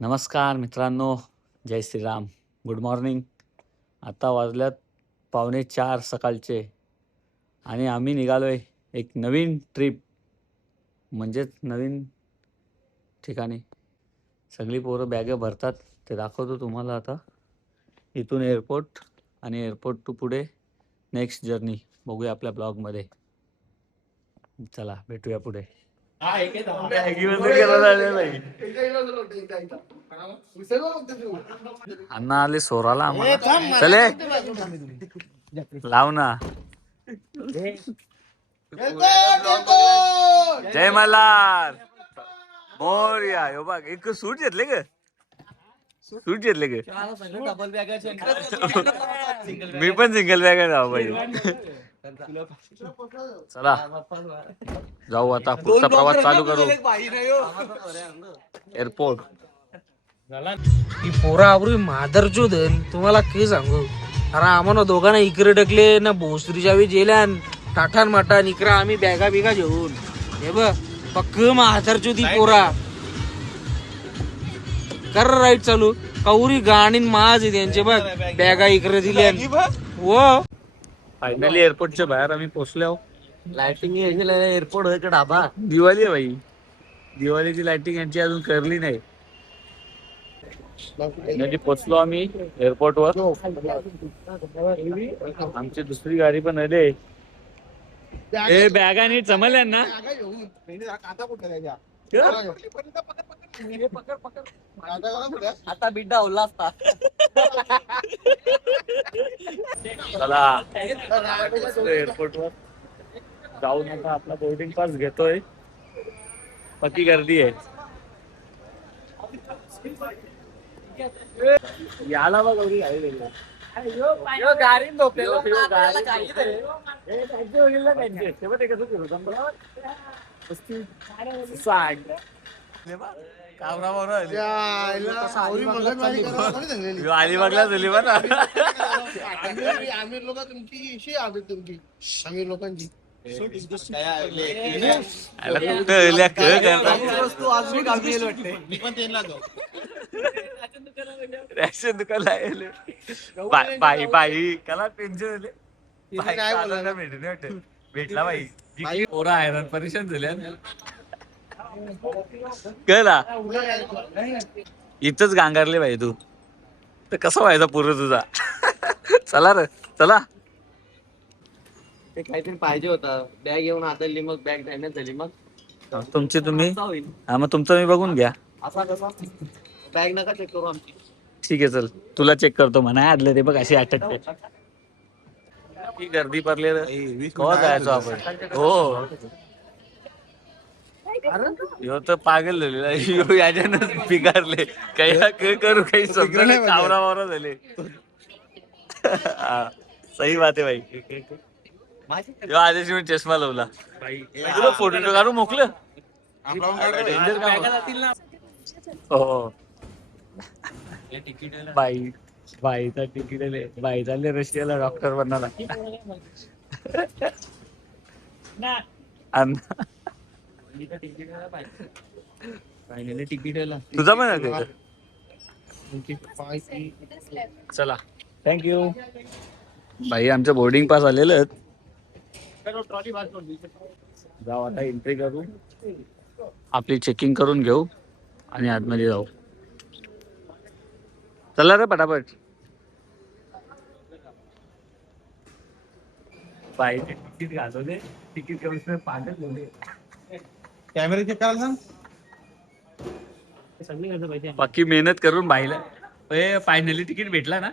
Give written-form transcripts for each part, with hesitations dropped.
नमस्कार मित्रांनो, जय Shriram. Good morning. आता वाजल्यात 3:45 सकाळचे आणि आम्ही निघालोय एक नवीन ट्रिप, म्हणजेच नवीन ठिकाणी. सगळी पोरं बॅगा भरतात, ते दाखवतो तुम्हाला आता. इथून एअरपोर्ट आणि एअरपोर्ट टू पुढे नेक्स्ट जर्नी बघूया आपल्या ब्लॉगमध्ये. चला भेटूया पुढे. अण्णा आले सोराला आम्हाला. चले लाव ना. जय मल्हार मोरया. यो बघ एक सूट घेतले ग. सूट घेतले ग. मी पण सिंगल बॅग आहे पाहिजे. चला जाऊ आता पुढचा प्रवास चालू करू. एअरपोर्ट ही पोरा आवरी मादरचोद तुम्हाला काय सांगू. अरे आम्हाला दोघांना इकडे ढकले ना भोसरीच्या वेळी जेल्यान टाठान माठान इकडे आम्ही बॅगा बिगा घेऊन हे बघ पक्क मादरचोदी पोरा कर राईट चालू कौरी गाणी माज आहे त्यांचे बघ बॅगा इकडे दिल्या व फायनली एअरपोर्टच्या बाहेर आम्ही पोहोचलो. लाइटिंग एअरपोर्ट होय का ढाबा. दिवाळी आहे भाई. दिवाळीची लाइटिंग यांची अजून करली नाही. म्हणजे पोचलो आम्ही एअरपोर्ट वर. आमची दुसरी गाडी पण आली. ए बॅगा नीट जमल्या ना. आता बिड्डा ओला असता. चला एअरपोर्ट वर जाऊन आता आपला बोर्डिंग पास घेतोय. पक्की गर्दी आहे. याला बघ एवढी गाडी गाडी अलिबागला झाली बघ. आमिर लोक तुमची आमिर लोकांची रॅशन दुकान बाई बाई कला टेन्शन भेटला बाई. पोरा हैराण परेशान झाल्या. कळला इथंच गांगारले बाई तू तर कसं व्हायचा पूर्ण तुझा. चला रे चला. ते काहीतरी पाहिजे होता. बॅग घेऊन हाताळली मग बॅग डॅमेज झाली मग तुमची तुम्ही हा मग तुमचं मी बघून घ्या. असा कसा बॅग नका चेक करू आमची. ठीक आहे चल तुला चेक करतो म्हणा. आदलं ते बघ अशी अटकते. ही गर्दी पडले केव्हा जायचो आपण. हो ह्यो तर पागल झालेला. ह्यो याच्यानं पिकारले काही करू काही समजा कावरा वावरा झाले. सही बात आहे भाई. आधीच मी चष्मा लावला. तुला फोटो काढून मोकलं. हो बाई बाईचा तिकीट बाई चालले रशियाला डॉक्टर बनायला. तुझा पण चला थँक्यू भाई. आमचं बोर्डिंग पास आलेलं. जाऊ आता एंट्री करू. आपली चेकिंग करून घेऊ आणि आतमध्ये जाऊ. चला रे पटापट. बाई तिकीट घालवले. तिकीट कमी पाठच कॅमेरा चेक करायला सांग. बाकी मेहनत करून बाईला फायनली तिकीट भेटला ना.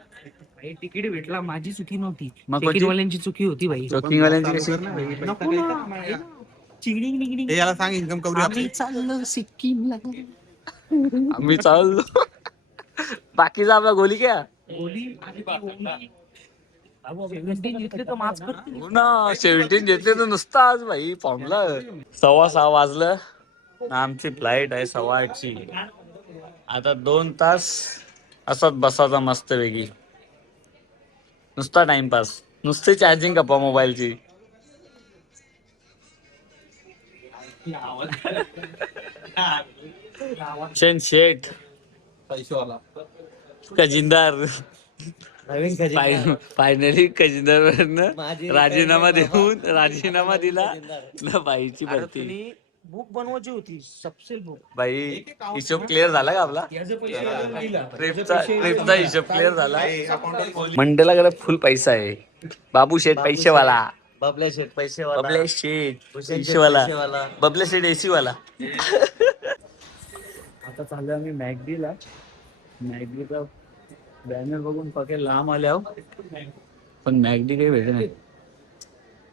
तिकीट भेटला. माझी चुकी नव्हती. मग तिकीटवाल्यांची चुकी होती भाई. चेकिंगवाल्यांची कशी. याला सांग इन्कम करू. आम्ही चाललो सिक्कीमला. आम्ही चाललो. बाकीचा आपला गोली क्या घेतले तर माच करते. हो ना 17 घेतले तर नुसतं आज भाई फॉर्मला. 6:15 वाजलं. आमची फ्लाईट आहे 8:15ची. आता 2 तास असत बसाचा मस्त वेगळी. नुसता टाइमपास. नुसते चार्जिंग गप्पा मोबाईलची. शेठ पैसेवाला खजिनदार नवीन खजिनदार. फायनली खजिनदार माझी राजीनामा retirement देऊन बाबा. राजीनामा दिला खजिनदार. ना बाईची अरे भरती. तुम्ही बुक बनवायची होती सबसेल बुक. बाई हिशोब क्लिअर झाला का आपला? ट्रिपचा हिशोब क्लिअर झाला. मंडेला गेला फुल पैसा आहे. बाबू शेठ पैसेवाला. बबल्या शेठ पैसेवाला. बबले शेठ हुसेन शेठ पैसेवाला. पैसेवाला. बबले शेठ एसी वाला. आता चाललो आम्ही मॅगडीला. मॅगडीचा बॅनर बघून पके लांब आले आहो, पण मॅगडी काही भेटे नाही.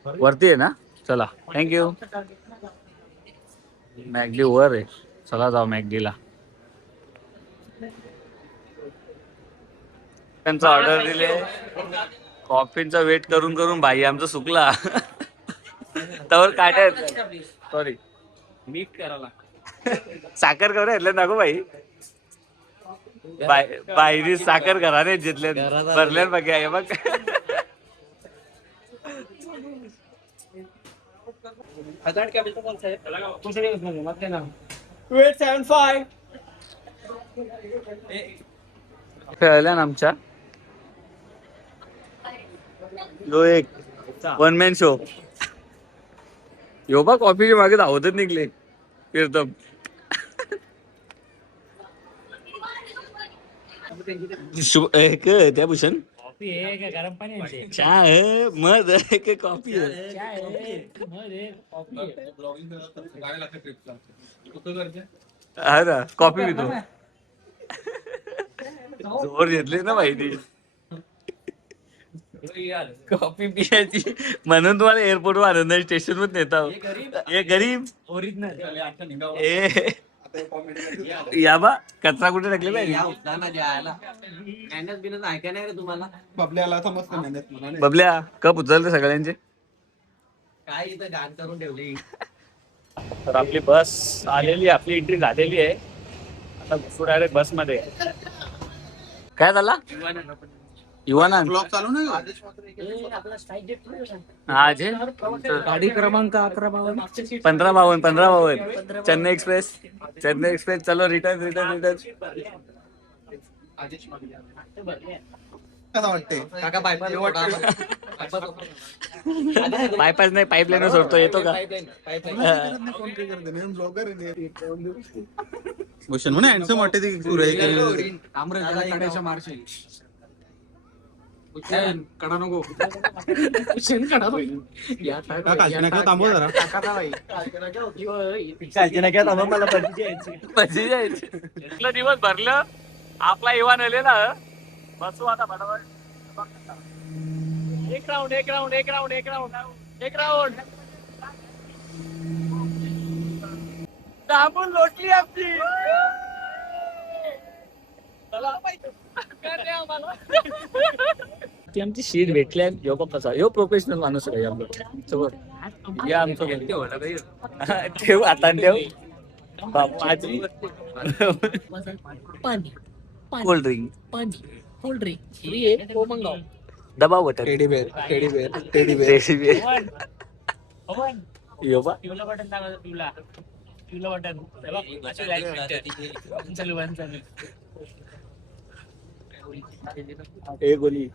वरती आहे ना. चला थँक्यू. मॅगडी वर आहे. चला जाऊ मॅगडीला. त्यांचा ऑर्डर दिले. कॉफीचा वेट करून करून भाई आमचा सुकला. तर काय सॉरी मीठ करायला. साखर करू घेतलं नको बाई. बाहेरी साखर करा रे जिथले भरले बघा हे बघ. खेळल्या ना आमच्या जो एक वन मॅन शो. यो बा कॉफीच्या मागे धावतच निघले फिरतम. त्या भूषण गरम पाणी चहा आहे मध आहे की कॉफी आहे. हा ना कॉफी पितो. जोर घेतली ना माहिती कॉफी पियाची म्हणून तुम्हाला एअरपोर्ट वर आनंद स्टेशन वर नेता. हे गरीब ओरिजिनल ए या बा कचरा कुठे टाकले पाहिजे. तुम्हाला बबल्याला समजतं मेहनत म्हणा. बबल्या कप उचलते सगळ्यांचे. काय इथं घाण करून ठेवली. तर आपली बस आलेली, आपली एंट्री झालेली आहे. आता घुसू डायरेक्ट बस मध्ये. काय झाला युवाना ब्लॉग चालू नाही का? आज गाडी क्रमांक 11 1552 चेन्नई एक्सप्रेस. चेन्नई एक्सप्रेस चलो रिटर्न रिटर्न रिटर्न. कसं वाटते काका बायपास बायपास नाही पाईपलाईन सोडतो. येतो का? भूषण म्हणे हँडसम वाटते ते कडा नको. थांबव जरा. मला भजी जायची. इथलं दिवस भरलं आपला इवान आले ना. बसू आता बरोबर. एक राऊंड एक राऊंड एक राऊंड एक राऊंड एक राऊंड. दाबून लोटली आपली. ती आमची शीट भेटली. यो कसा यो प्रोफेशनल माणूस आहे आपलं. या आमचं ठेव आता ठेव. बाबू आज कोल्ड ड्रिंक कोल्ड ड्रिंक मंगाव. दबा water teddy bear teddy bear teddy bear. Recipe यो बा ए गोली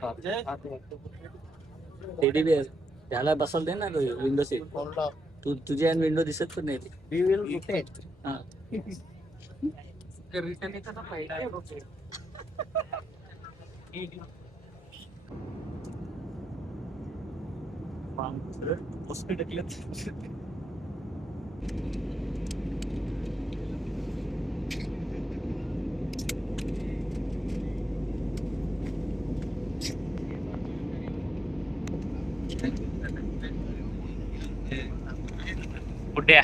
टेडी बेअर त्याला बसल दे ना विंडो सीट. तू तुझी आणि विंडो दिसत पण नाही. We will protect. हा. कुठे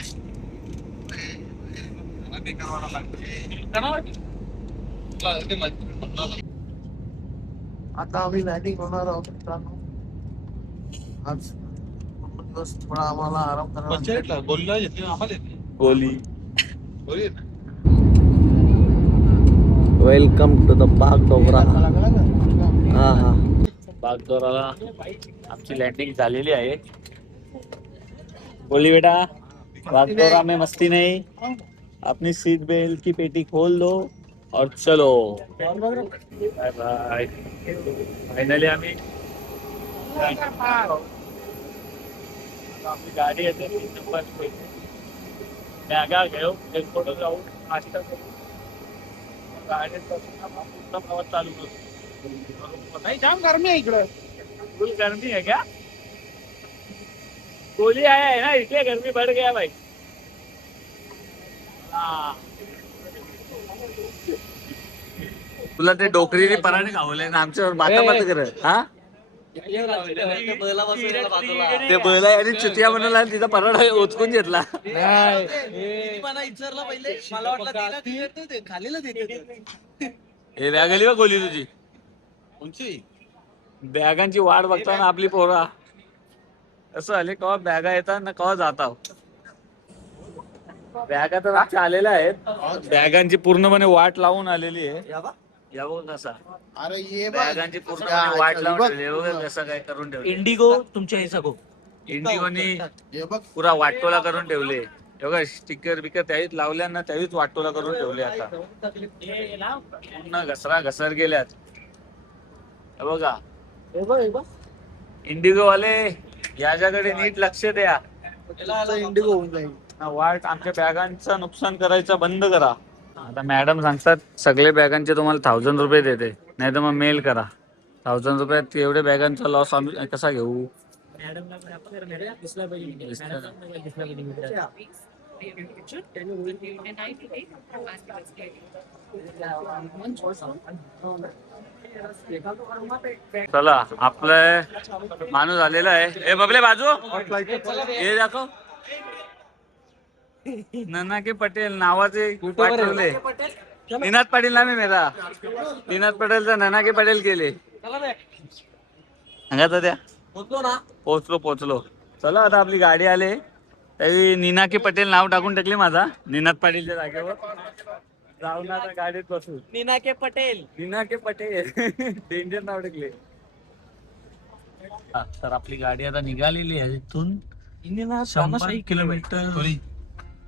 आता आम्ही लँडिंग होणार आहोत मित्रांनो. आज पूर्ण दिवस थोडा आम्हाला आराम करायला. गोली. वेलकम टू द बाग डोंगरा. हा हा. बागदोराला आमची लँडिंग झालेली आहे. बोली बेटा बागदोरा में मस्ती नहीं. अपनी सीट बेल्ट की पेटी खोल दो और चलो बाय बाय. फायनली आम्ही आपली गाडी येते 3 नंबर बॅगा घेऊ एअरपोर्टवर जाऊ नाश्ता करू गाडीत बसून पूर्ण प्रवास चालू करू. नाही जाम गरमी आहे इकडं. फुल गर्मी है क्या? गोली आया है ना इसलिए गर्मी बढ़ गया भाई. हाँ. तुला ते डोकरीने पराठे खावले ना आमच्यावर माता करत हा ते बैला आणि चुतिया बनवला आणि तिचा पराठा ओचकून घेतला. हे बॅग आली बा गोली तुझी. बॅगांची वाट बघताना आपली पोरा असं आले कवा बॅगा येतात ना कवा जाता. बॅगा तर आमच्या आलेल्या आहेत. बॅगांची पूर्णपणे वाट लावून आलेली आहे. या बघ कसा अरे ये बॅगांची पूर्णपणे वाट लावून ठेवली आहे. बघ कसं काय करून ठेवले. इंडिगो तुमच्या हे सगळं इंडिगोनी ये बघ पुरा वाटोला करून ठेवले. बघा स्टिकर बिकर त्याहीच लावल्या ना त्याहीच वाटोला करून ठेवले. आता पूर्ण घसरा घसर गेल्यात. हे बघा इंडिगो वाले याच्याकडे नीट लक्ष द्या. इंडिगो होऊन जाईल. वाट आमच्या बॅगांचं नुकसान करायचं बंद करा. आता मॅडम सांगतात सगळे बॅगांचे तुम्हाला 1000 रुपये देते नाही तर मग मेल करा. 1000 रुपयात एवढे बॅगांचा लॉस आम्ही कसा घेऊ. चला आपलं माणूस आलेला आहे. ए बबले बाजू हे दाखव. नन्ना के पटेल नावाचे पाठवले. निनाद पाटील नाम आहे मेरा. निनाद पटेलचा नन्ना के पटेल केले. सांगा त्या पोचलो. चला आता आपली गाडी आले तरी नीना के पटेल नाव टाकून टाकले माझा निनाद पाटीलच्या जागेवर. जाऊन आता गाडीत बसू. नीना के पटेल डेंजर नाव टाकले. तर आपली गाडी आता निघालेली आहे इथून 100 किलोमीटर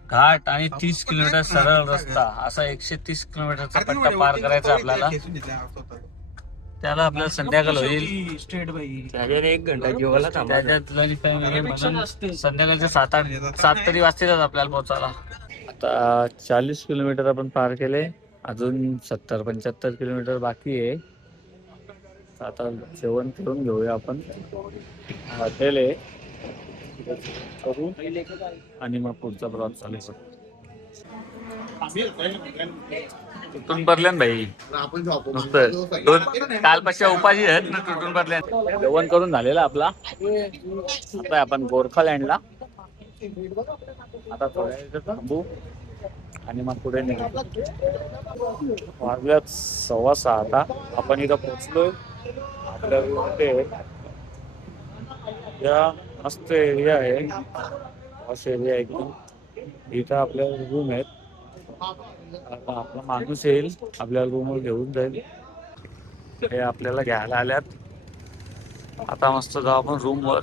घाट आणि 30 किलोमीटर सरळ रस्ता असा 130 किलोमीटरचा पट्टा पार करायचा आपल्याला. त्याला आपल्याला संध्याकाळ होईल. त्याच्यात 1 घंटा जेवायला त्याच्यात संध्याकाळचे 7 तरी वाजतीलच आपल्याला पोहोचायला. आता 40 किलोमीटर आपण पार केले. अजून 70-75 किलोमीटर बाकी आहे. आता जेवण करून घेऊया आपण हॉटेल आहे करू आणि मग पुढचा प्रवास चालू करू. तुटून भरल्या भाई नुसतं कालपासच्या उपाशी आहेत ना तुटून भरल्या. जेवण करून झालेला आपला. आता आपण गोरखालँडला आता थोड्या वेळ थांबू आणि मग पुढे निघू. वाजल्यात 6:15 आता आपण इथं पोहोचलोय. आपल्या या मस्त एरिया आहे. पॉश एरिया एकदम. इथं आपल्या रूम आहेत. आता आपला माणूस येईल आपल्याला रूमवर घेऊन जाईल. हे आपल्याला घ्यायला आल्यात. आता मस्त जाऊ आपण रूमवर.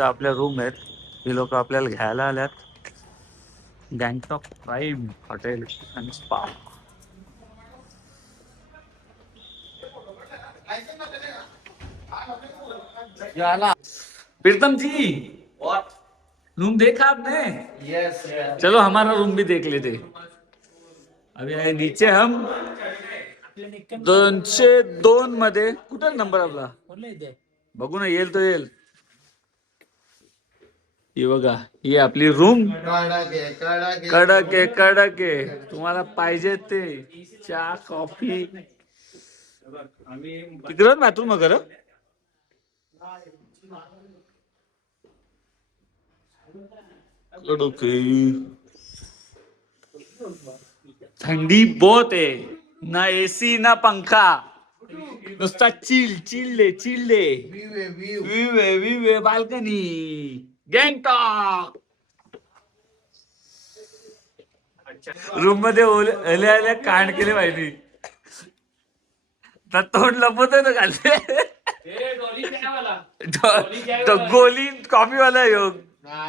आपल्या रूम आहेत. ही लोक आपल्याला घ्यायला आल्यात. गँगटॉक प्राईम हॉटेल आणि स्पा. प्रीतम जी रूम देखा आपने? यस. चलो हमारा रूम भी देख लेते. अभी आहे नीचे हम 202 मध्ये. कुठं नंबर आपला बघू ना येईल तो येईल. ही बघा ही आपली रूम. कडक आहे. तुम्हाला पाहिजे ते चहा कॉफी तिकडे बाथरूम वगैरे. थंडी बहुत है. ना एसी ना पंखा. नुसता चिल्ले विवे बाल्कनी गँगटॉक. रूम मध्ये ओले कांड केले पाहिजे. तर तोंड लपत आहे ना खाली. गोली कॉफी वाला योग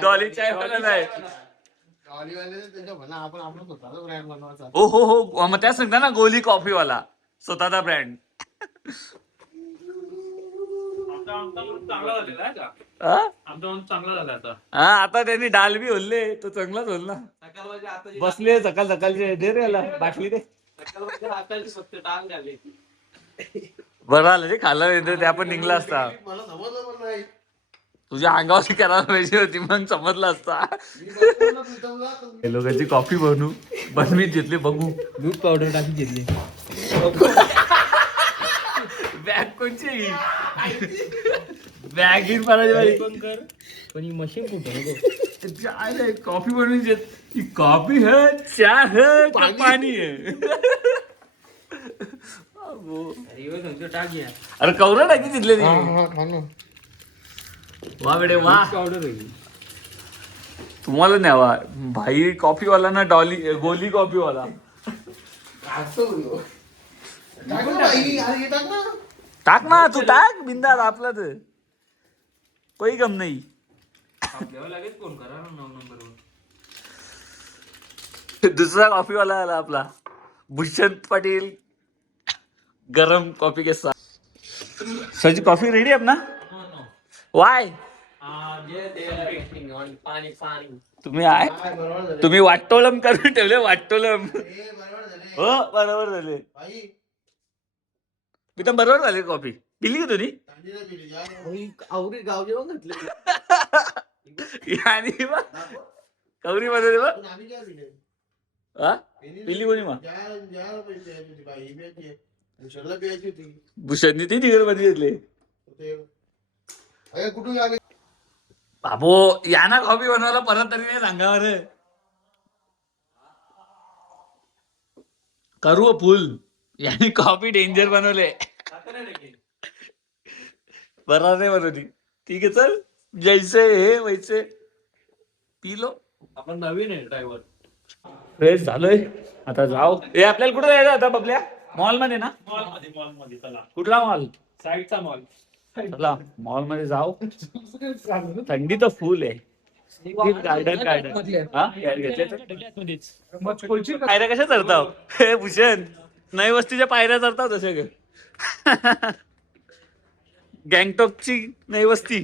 डॉली चाय वाला नाही. त्यांच्या म्हणा आपण आपलं स्वतःचा ब्रँड बनवायचा. हो हो हो, मग त्या सांगता ना गोली कॉफीवाला स्वतःचा ब्रँड. हा आता त्यांनी डाल बी होल्ले तो चांगलाच होल ना. बसले सकाळ सकाळचे दे रे याला बाटली दे. बरं आलं रे खाल्लं नाही तर ते आपण निघला असता. मला समजलं पण नाही. तुझ्या अंगावरती करायला पाहिजे होती मग समजलं असता. मी बघतो ना प्रीतमला तर लोकांची कॉफी बनवीत घेतली बघू. दूध पावडर टाकून घेतली. बॅग कोणची बॅग इन करायची पण कर पण ही मशीन कुठे कॉफी बनवून देत. ही कॉफी है चहा है का पाणी है. टाक घ्या. अरे कवरा टाकी तिथले हा हा खा ना. वा बेडे वा. पावडर आहे. तुम्हाला न्यावा भाई कॉफीवाला ना गोली कॉफीवाला. असं बोललो. टाक ना बाई, अरे हे टाक ना. टाक ना तू टाक बिंदास आपला तर काही गम नाही. आपल्याला लगेच फोन करा ना 9 नंबरवर. दुसरा कॉफीवाला आला आपला भूषण पाटील गरम कॉफी के साथ. सर कॉफी रेडी अपना. वाय तुम्ही आहे काय बरोबर झाले. तुम्ही वाटोळम करून ठेवले वाटोळम. हे बरोबर झाले. हो बरोबर झाले. बाई, मी तर बरोबर झाले. कॉफी पिली का तुम्ही. थंडी नाही पिली, जा. आवरी गाव जेवण घातले. आणि बा कवरी मध्ये बा पण आम्ही काय पिले? हा पिली कोणी मग ज्या पैसे द्यायची होती बाई, ही प्यायची. भूषणला प्यायची होती. भूषणनी ती तिकडे मध्ये घेतले. ते अरे कुठून आले? बाबो या ना कॉफी बनवायला परत तरी नाही सांगावर. करू फुल याने कॉफी डेंजर बनवले. बरं नाही बनवली. ठीक आहे चल जैसे हे वैसे पी लो. आपण नवीन आहे ड्रायव्हर. फ्रेश झालोय आता जाऊ. हे आपल्याला कुठे जायचं आता बबल्या. मॉल मध्ये ना. मॉल मध्ये चला. कुठला मॉल. साईडचा मॉल. चला मॉल मध्ये जाऊ. थंडी तर फुल आहे. गार्डन पायऱ्या कशा चढताव. हे भूषण नवी वस्तीच्या पायऱ्या चढताव तशा ग. गँगटॉकची नवी वस्ती.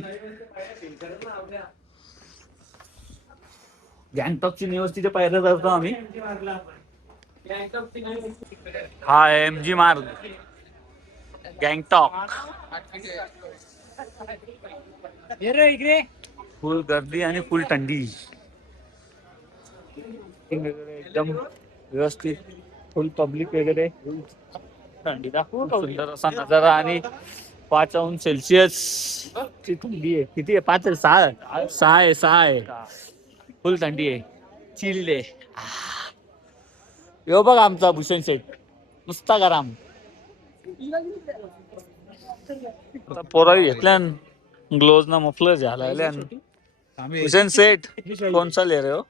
गँगटॉकची नवी वस्तीच्या पायऱ्या चढतो आम्ही. हा MG मार्ग गँगटॉक. फुल गर्दी आणि फुल थंडी. एकदम व्यवस्थित फुल पब्लिक वगैरे. थंडीचा खूप सुंदर असा नजारा आणि 5°C ची थंडी आहे. किती आहे 5 6 आहे. फुल थंडी आहे. चिल्ड आहे. यो बघ आमचा भूषण शेठ नुसता गरम. पोरावी घेतल्या ग्लोव्ज ना मफलर झाला. भूषण सेठ कौन सा ले रहे हो.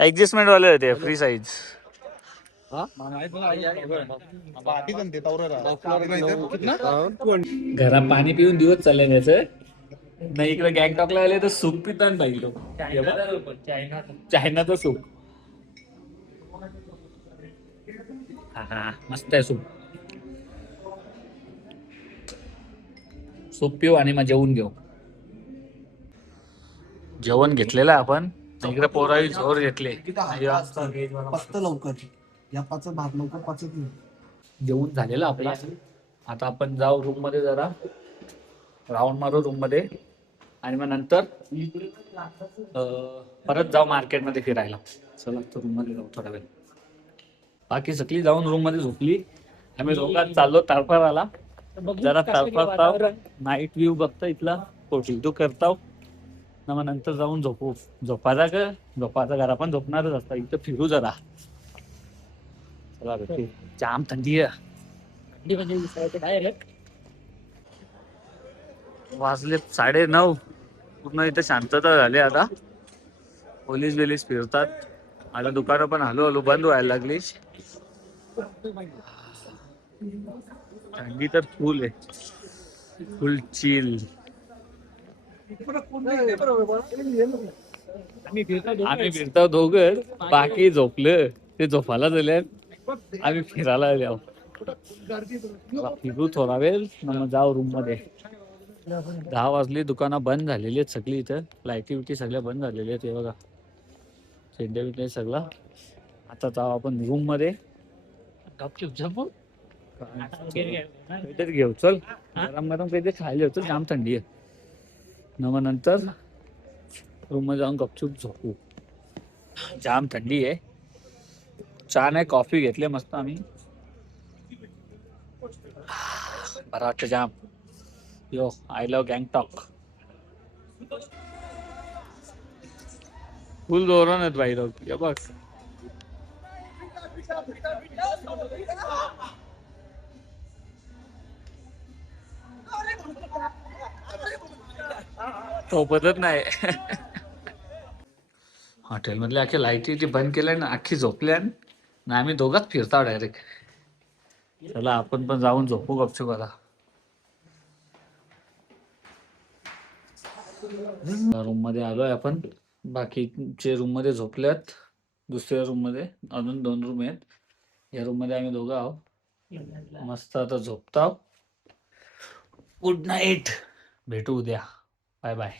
एडजस्टमेंट वाले होते फ्री साइज. घरात पाणी पिऊन दिवस चालले त्याचं. नाही इकडे गँगटॉकला आले तर सूप पितात बाई लोक. चायनाचं सूप. हा मस्त आहे सूप. सूप पिऊ आणि मग जेवून घेऊ. जेवण घेतलेलं आपण. इकडे पोरावी झोर घेतले. पचत लवकर. या पाच भात लवकर पचत नाही. जेवून झालेलं आपला. आता आपण जाऊ रूम मध्ये जरा राऊंड मारू रूम मध्ये आणि मग नंतर परत जाऊ मार्केटमध्ये फिरायला. चला तर रूम मध्ये जाऊ थोडा वेळ. बाकी सगळी जाऊन रूम मध्ये झोपली. आम्ही रोगात चाललो तारपाराला. जरा तारपारताव नाईट व्ह्यू बघता इथला. फोटो करताव ना मग नंतर जाऊन झोपू. झोपाचा घरा पण झोपणारच असता. इथं फिरू जरा. चला जाम थंडी आहे. वाजले 9:30. पूर्ण इथं शांतता झाली आता. पोलीस बिलीस फिरतात. आता दुकानं पण हळूहळू बंद व्हायला लागली. थंडी तर फुल आहे. फुल चिल. आम्ही फिरतो दोघं, बाकी झोपलं. ते झोपायला झाले, आम्ही फिरायला आलो. फिरू थोडा वेळ मग जाऊ रूम मध्ये. 10 वाजली, दुकानं बंद झालेली आहेत सगळी. इथं लाईटी बिटी सगळ्या बंद झालेल्या आहेत. हे बघा शेंडे बिंडे सगळं. आता जाऊ आपण रूम मध्ये. काहीतरी घेऊ, चल गरम गरम काहीतरी खायला होतं, जाम थंडी आहे. मग नंतर रूम मध्ये जाऊन गपचूप झोपू. जाम थंडी आहे. चहा नाही, कॉफी घेतली मस्त आम्ही. बरं वाटतं जाम. यो आय लव्ह गँगटॉक. फुल जोरान आहेत बाई लोक. हे बघ झोपतच नाही. हॉटेलमधले अख्खे लाईटी बंद केल्या ना, अख्खी झोपल्या ना. आम्ही दोघात फिरतो डायरेक्ट. चला आपण पण जाऊन झोपू गपचूप आता. रूम मध्ये आलोय आपण. बाकीचे रूम मध्ये झोपल्यात. दुसऱ्या रूम मध्ये अजून 2 रूम आहेत. या रूम मध्ये आम्ही दोघं आहोत. मस्त आता झोपतो. Good night. भेटू उद्या. Bye bye.